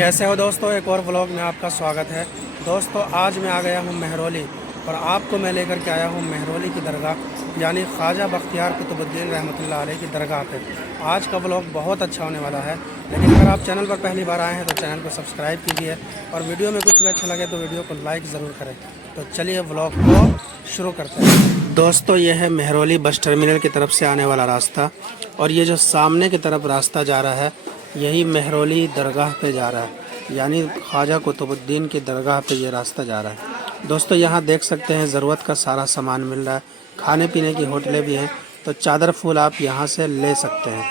कैसे हो दोस्तों, एक और व्लॉग में आपका स्वागत है। दोस्तों आज मैं आ गया हूँ महरौली और आपको मैं लेकर के आया हूँ महरौली की दरगाह यानी ख्वाजा बख्तियार कुतुबुद्दीन रहमतुल्लाह अलैह की दरगाह पे। आज का व्लॉग बहुत अच्छा होने वाला है, लेकिन अगर आप चैनल पर पहली बार आए हैं तो चैनल को सब्सक्राइब कीजिए और वीडियो में कुछ भी अच्छा लगे तो वीडियो को लाइक ज़रूर करें। तो चलिए व्लॉग को शुरू करते हैं। दोस्तों ये है महरौली बस टर्मिनल की तरफ से आने वाला रास्ता और ये जो सामने की तरफ रास्ता जा रहा है यही महरौली दरगाह पे जा रहा है, यानी ख्वाजा कुतुबुद्दीन की दरगाह पे ये रास्ता जा रहा है। दोस्तों यहाँ देख सकते हैं ज़रूरत का सारा सामान मिल रहा है, खाने पीने की होटलें भी हैं, तो चादर फूल आप यहाँ से ले सकते हैं।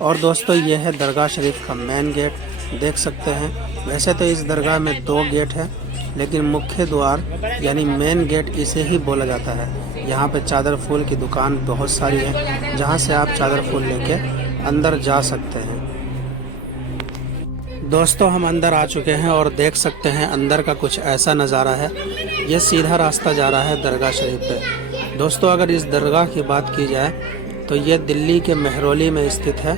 और दोस्तों ये है दरगाह शरीफ का मेन गेट, देख सकते हैं। वैसे तो इस दरगाह में 2 गेट है, लेकिन मुख्य द्वार यानी मेन गेट इसे ही बोला जाता है। यहाँ पे चादर फूल की दुकान बहुत सारी है, जहाँ से आप चादर फूल लेके अंदर जा सकते हैं। दोस्तों हम अंदर आ चुके हैं और देख सकते हैं अंदर का कुछ ऐसा नज़ारा है। ये सीधा रास्ता जा रहा है दरगाह शरीफ पे। दोस्तों अगर इस दरगाह की बात की जाए तो ये दिल्ली के महरौली में स्थित है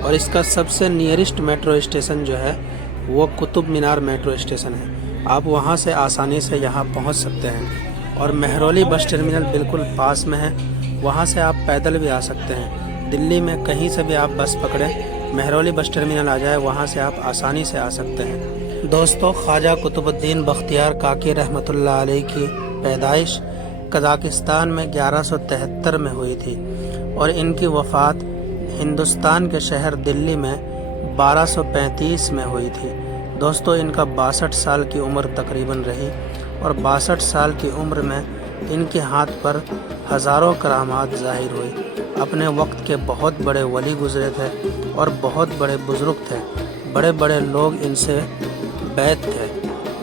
और इसका सबसे नियरेस्ट मेट्रो स्टेशन जो है वो कुतुब मीनार मेट्रो स्टेशन है। आप वहाँ से आसानी से यहाँ पहुँच सकते हैं और महरौली बस टर्मिनल बिल्कुल पास में है, वहाँ से आप पैदल भी आ सकते हैं। दिल्ली में कहीं से भी आप बस पकड़ें, महरौली बस टर्मिनल आ जाए, वहाँ से आप आसानी से आ सकते हैं। दोस्तों ख्वाजा कुतुबुद्दीन बख्तियार काकी रहमतुल्लाह अलैह की पैदाइश कज़ाकिस्तान में 1173 में हुई थी और इनकी वफ़ात हिंदुस्तान के शहर दिल्ली में 1235 में हुई थी। दोस्तों इनका 62 साल की उम्र तकरीबन रही और 62 साल की उम्र में इनके हाथ पर हज़ारों करामात ज़ाहिर हुई। अपने वक्त के बहुत बड़े वली गुज़रे थे और बहुत बड़े बुज़ुर्ग थे, बड़े बड़े लोग इनसे बैत थे।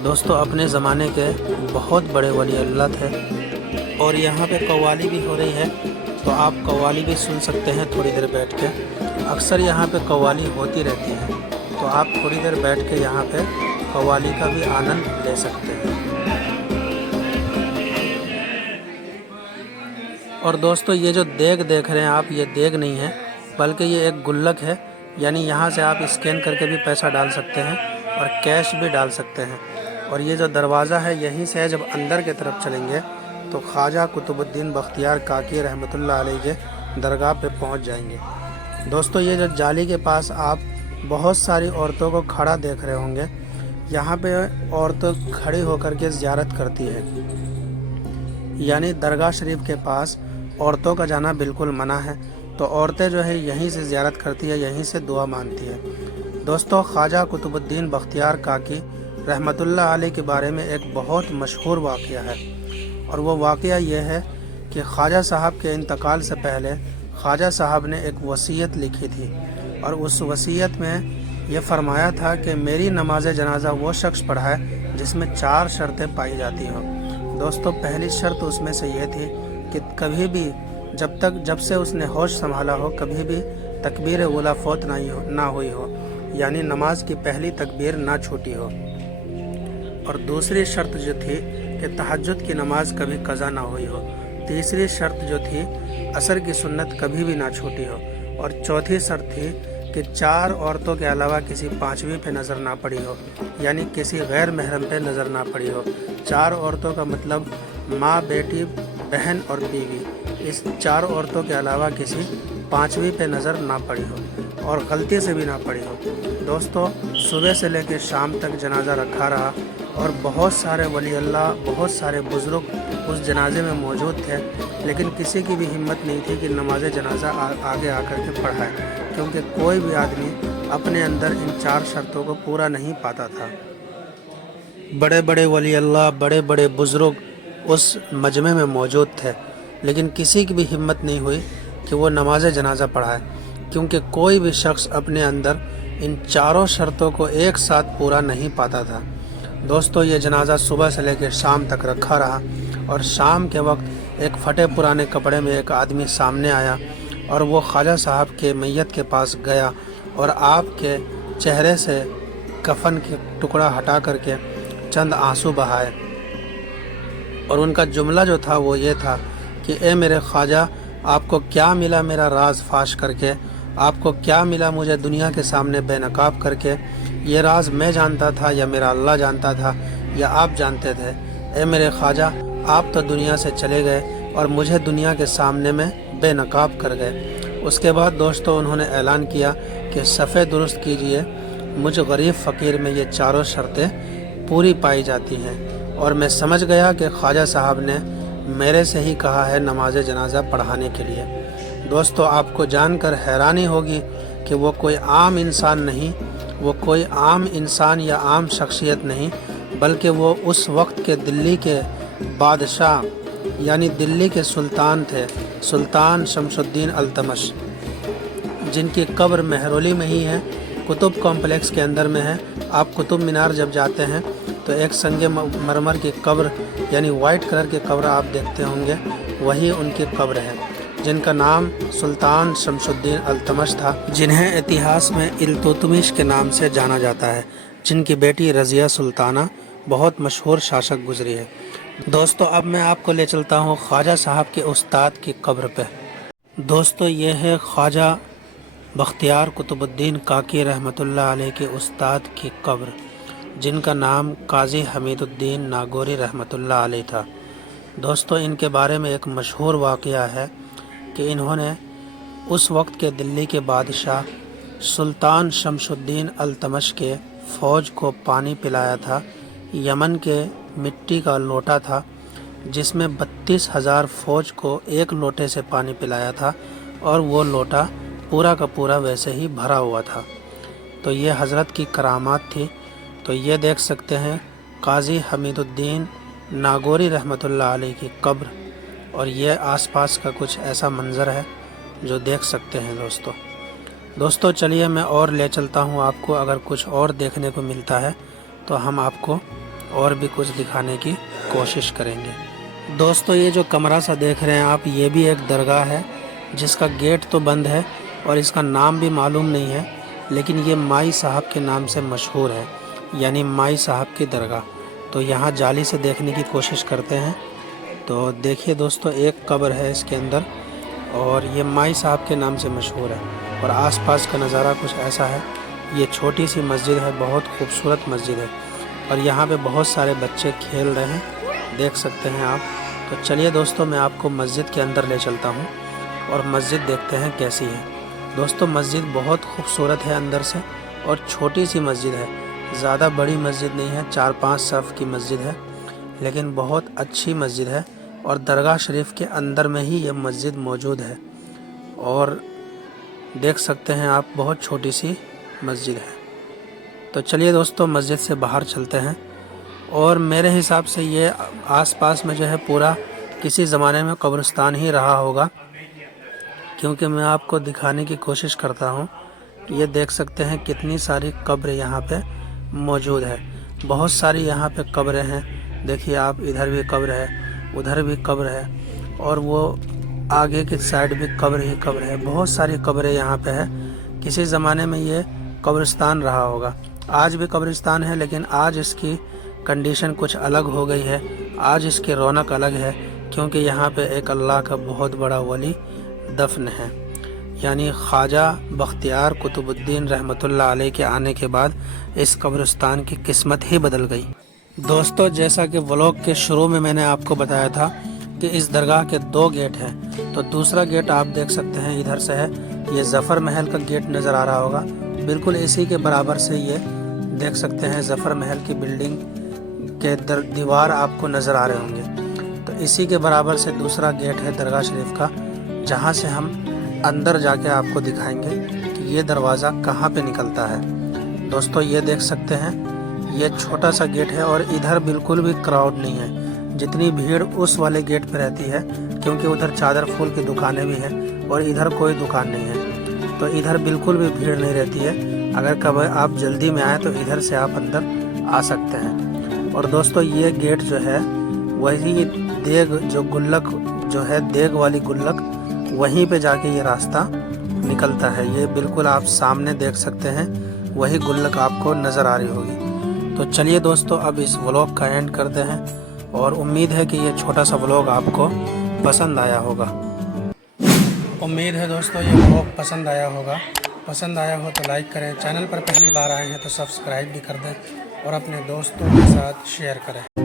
दोस्तों अपने ज़माने के बहुत बड़े वली अल्लाह थे। और यहाँ पे कव्वाली भी हो रही है, तो आप कव्वाली भी सुन सकते हैं थोड़ी देर बैठ के। अक्सर यहाँ पे कव्वाली होती रहती है, तो आप थोड़ी देर बैठ के यहाँ पे कव्वाली का भी आनंद ले सकते हैं। और दोस्तों ये जो देग देख रहे हैं आप, ये देग नहीं है बल्कि ये एक गुल्लक है, यानी यहाँ से आप स्कैन करके भी पैसा डाल सकते हैं और कैश भी डाल सकते हैं। और ये जो दरवाज़ा है यहीं से है, जब अंदर की तरफ चलेंगे तो ख्वाजा कुतुबुद्दीन बख्तियार काकी रहमतुल्लाह अलैह के दरगाह पे पहुँच जाएंगे। दोस्तों ये जो जाली के पास आप बहुत सारी औरतों को खड़ा देख रहे होंगे, यहाँ पे औरतें खड़ी होकर के ज़ियारत करती है, यानी दरगाह शरीफ के पास औरतों का जाना बिल्कुल मना है, तो औरतें जो है यहीं से ज़ियारत करती है, यहीं से दुआ मांगती है। दोस्तों ख्वाजा कुतुबुद्दीन बख्तियार काकी रहमतुल्लाह अलैह के बारे में एक बहुत मशहूर वाक़या है और वो वाक़या ये है कि ख्वाजा साहब के इंतकाल से पहले ख्वाजा साहब ने एक वसीयत लिखी थी और उस वसीयत में ये फरमाया था कि मेरी नमाज जनाजा वो शख्स पढ़ाए जिसमें 4 शर्तें पाई जाती हों। दोस्तों पहली शर्त उसमें से ये थी कि कभी भी जब से उसने होश संभाला हो कभी भी तकबीर उला फौत ना हुई हो, यानी नमाज की पहली तकबीर ना छूटी हो। और दूसरी शर्त जो थी कि तहज्जुद की नमाज कभी कज़ा ना हुई हो। तीसरी शर्त जो थी असर की सुन्नत कभी भी ना छूटी हो। और चौथी शर्त थी कि 4 औरतों के अलावा किसी 5वीं पे नज़र ना पड़ी हो, यानी किसी गैर महरम पे नज़र ना पड़ी हो। 4 औरतों का मतलब माँ, बेटी, बहन और बीवी, इस 4 औरतों के अलावा किसी 5वीं पे नज़र ना पड़ी हो और गलती से भी ना पड़ी हो। दोस्तों सुबह से लेकर शाम तक जनाजा रखा रहा और बहुत सारे वली अल्लाह, बहुत सारे बुज़ुर्ग उस जनाजे में मौजूद थे, लेकिन किसी की भी हिम्मत नहीं थी कि नमाज जनाजा आगे आकर के पढ़ाए, क्योंकि कोई भी आदमी अपने अंदर इन 4 शर्तों को पूरा नहीं पाता था। बड़े बड़े वली अल्लाह, बड़े बड़े बुज़ुर्ग उस मजमे में मौजूद थे, लेकिन किसी की भी हिम्मत नहीं हुई कि वो नमाज जनाजा पढ़ाए, क्योंकि कोई भी शख्स अपने अंदर इन 4 शर्तों को एक साथ पूरा नहीं पाता था। दोस्तों ये जनाजा सुबह से लेकर शाम तक रखा रहा और शाम के वक्त एक फटे पुराने कपड़े में एक आदमी सामने आया और वो ख्वाजा साहब के मैयत के पास गया और आपके चेहरे से कफन के टुकड़ा हटा करके चंद आंसू बहाए और उनका जुमला जो था वो ये था कि ए मेरे ख्वाजा, आपको क्या मिला मेरा राज फाश करके। آپ کو کیا ملا مجھے دنیا کے سامنے بے نقاب کر کے؟ یہ راز میں جانتا تھا یا میرا اللہ جانتا تھا یا آپ جانتے تھے؟ اے میرے خواجہ، آپ تو دنیا سے چلے گئے اور مجھے دنیا کے سامنے میں بے نقاب کر گئے۔ اس کے بعد دوستو انہوں نے اعلان کیا کہ صفحے درست کیجئے، مجھ غریب فقیر میں یہ چاروں شرطیں پوری پائی جاتی ہیں۔ اور میں سمجھ گیا کہ خواجہ صاحب نے میرے سے ہی کہا ہے نماز جنازہ پڑھانے کے لیے۔ دوستو آپ کو جان کر حیرانی ہوگی کہ وہ کوئی عام انسان نہیں، وہ کوئی عام انسان یا عام شخصیت نہیں، بلکہ وہ اس وقت کے دلی کے بادشاہ یعنی دلی کے سلطان تھے، سلطان شمس الدین التمش، جن کی قبر مہرولی میں ہی ہے، قطب کمپلیکس کے اندر میں ہے۔ آپ قطب مینار جب جاتے ہیں تو ایک سنگ مرمر کی قبر یعنی وائٹ کلر کی قبر آپ دیکھتے ہوں گے، وہی ان کی قبر ہے، جن کا نام سلطان شمس الدین التمش تھا، جنہیں اتہاس میں التتمش کے نام سے جانا جاتا ہے، جن کی بیٹی رضیہ سلطانہ بہت مشہور شاشک گزری ہے۔ دوستو اب میں آپ کو لے چلتا ہوں خواجہ صاحب کے استاد کی قبر پہ۔ دوستو یہ ہے خواجہ بختیار قطب الدین کاکی رحمۃ اللہ علیہ کے استاد کی قبر، جن کا نام قاضی حمید الدین ناگوری رحمۃ اللہ علیہ تھا۔ دوستو ان کے بارے میں ایک مشہور واقعہ ہے کہ انہوں نے اس وقت کے دلی کے بادشاہ سلطان شمس الدین التمش کے فوج کو پانی پلایا تھا۔ یمن کے مٹی کا لوٹا تھا جس میں 32,000 فوج کو ایک لوٹے سے پانی پلایا تھا، اور وہ لوٹا پورا کا پورا ویسے ہی بھرا ہوا تھا۔ تو یہ حضرت کی کرامات تھی۔ تو یہ دیکھ سکتے ہیں قاضی حمید الدین ناگوری رحمۃ اللہ علیہ کی قبر، اور یہ آس پاس کا کچھ ایسا منظر ہے جو دیکھ سکتے ہیں دوستو چلیے میں اور لے چلتا ہوں آپ کو، اگر کچھ اور دیکھنے کو ملتا ہے تو ہم آپ کو اور بھی کچھ دکھانے کی کوشش کریں گے۔ دوستو یہ جو کمرہ سا دیکھ رہے ہیں آپ، یہ بھی ایک درگاہ ہے جس کا گیٹ تو بند ہے اور اس کا نام بھی معلوم نہیں ہے، لیکن یہ مائی صاحب کے نام سے مشہور ہے، یعنی مائی صاحب کی درگاہ۔ تو یہاں جالی سے دیکھنے کی کوشش کرتے ہیں تو دیکھیے دوستو ایک قبر ہے اس کے اندر، اور یہ مائی صاحب کے نام سے مشہور ہے، اور آس پاس کا نظارہ کچھ ایسا ہے۔ یہ چھوٹی سی مسجد ہے، بہت خوبصورت مسجد ہے، اور یہاں پہ بہت سارے بچے کھیل رہے ہیں، دیکھ سکتے ہیں آپ۔ تو چلیے دوستو میں آپ کو مسجد کے اندر لے چلتا ہوں اور مسجد دیکھتے ہیں کیسی ہے۔ دوستو مسجد بہت خوبصورت ہے اندر سے، اور چھوٹی سی مسجد ہے، زیادہ بڑی مسجد نہیں ہے، 4-5 صف کی مسجد ہے، لیکن بہت اچھی مسجد ہے، اور درگاہ شریف کے اندر میں ہی یہ مسجد موجود ہے، اور دیکھ سکتے ہیں آپ بہت چھوٹی سی مسجد ہے۔ تو چلیے دوستو مسجد سے باہر چلتے ہیں، اور میرے حساب سے یہ آس پاس میں جو ہے پورا کسی زمانے میں قبرستان ہی رہا ہوگا، کیونکہ میں آپ کو دکھانے کی کوشش کرتا ہوں۔ یہ دیکھ سکتے ہیں کتنی ساری قبر یہاں پہ موجود ہے، بہت ساری یہاں پہ قبریں ہیں، دیکھیے آپ، ادھر بھی قبر ہے، ادھر بھی قبر ہے، اور وہ آگے کی سائڈ بھی قبر ہی قبر ہے، بہت ساری قبریں یہاں پہ ہے۔ کسی زمانے میں یہ قبرستان رہا ہوگا، آج بھی قبرستان ہے، لیکن آج اس کی کنڈیشن کچھ الگ ہو گئی ہے، آج اس کی رونق الگ ہے، کیونکہ یہاں پہ ایک اللہ کا بہت بڑا ولی دفن ہے، یعنی خواجہ بختیار قطب الدین رحمۃ اللہ علیہ کے آنے کے بعد اس قبرستان کی قسمت ہی بدل گئی۔ دوستو جیسا کہ ولاگ کے شروع میں نے آپ کو بتایا تھا کہ اس درگاہ کے 2 گیٹ ہیں، تو دوسرا گیٹ آپ دیکھ سکتے ہیں ادھر سے ہے، یہ ظفر محل کا گیٹ نظر آ رہا ہوگا، بالکل اسی کے برابر سے یہ دیکھ سکتے ہیں ظفر محل کی بلڈنگ کے دیوار آپ کو نظر آ رہے ہوں گے۔ تو اسی کے برابر سے دوسرا گیٹ ہے درگاہ شریف کا، جہاں سے ہم اندر جا کے آپ کو دکھائیں گے کہ یہ دروازہ کہاں پہ نکلتا ہے۔ دوستو یہ دیکھ سکتے ہیں یہ چھوٹا سا گیٹ ہے، اور ادھر بالکل بھی کراؤڈ نہیں ہے، جتنی بھیڑ اس والے گیٹ پہ رہتی ہے، کیونکہ ادھر چادر پھول کی دکانیں بھی ہیں اور ادھر کوئی دکان نہیں ہے، تو ادھر بالکل بھی بھیڑ نہیں رہتی ہے۔ اگر کبھی آپ جلدی میں آئیں تو ادھر سے آپ اندر آ سکتے ہیں۔ اور دوستو یہ گیٹ جو ہے وہی دیگ جو گلک جو ہے، دیگ والی گلک، وہیں پہ جا کے یہ راستہ نکلتا ہے، یہ بالکل آپ سامنے دیکھ سکتے ہیں، وہی گلک آپ کو نظر آ رہی ہوگی۔ تو چلیے دوستو اب اس ولاگ کا اینڈ کرتے ہیں، اور امید ہے کہ یہ چھوٹا سا ولاگ آپ کو پسند آیا ہوگا۔ उम्मीद है दोस्तों ये व्लॉग पसंद आया होगा। पसंद आया हो तो लाइक करें, चैनल पर पहली बार आए हैं तो सब्सक्राइब भी कर दें और अपने दोस्तों के साथ शेयर करें।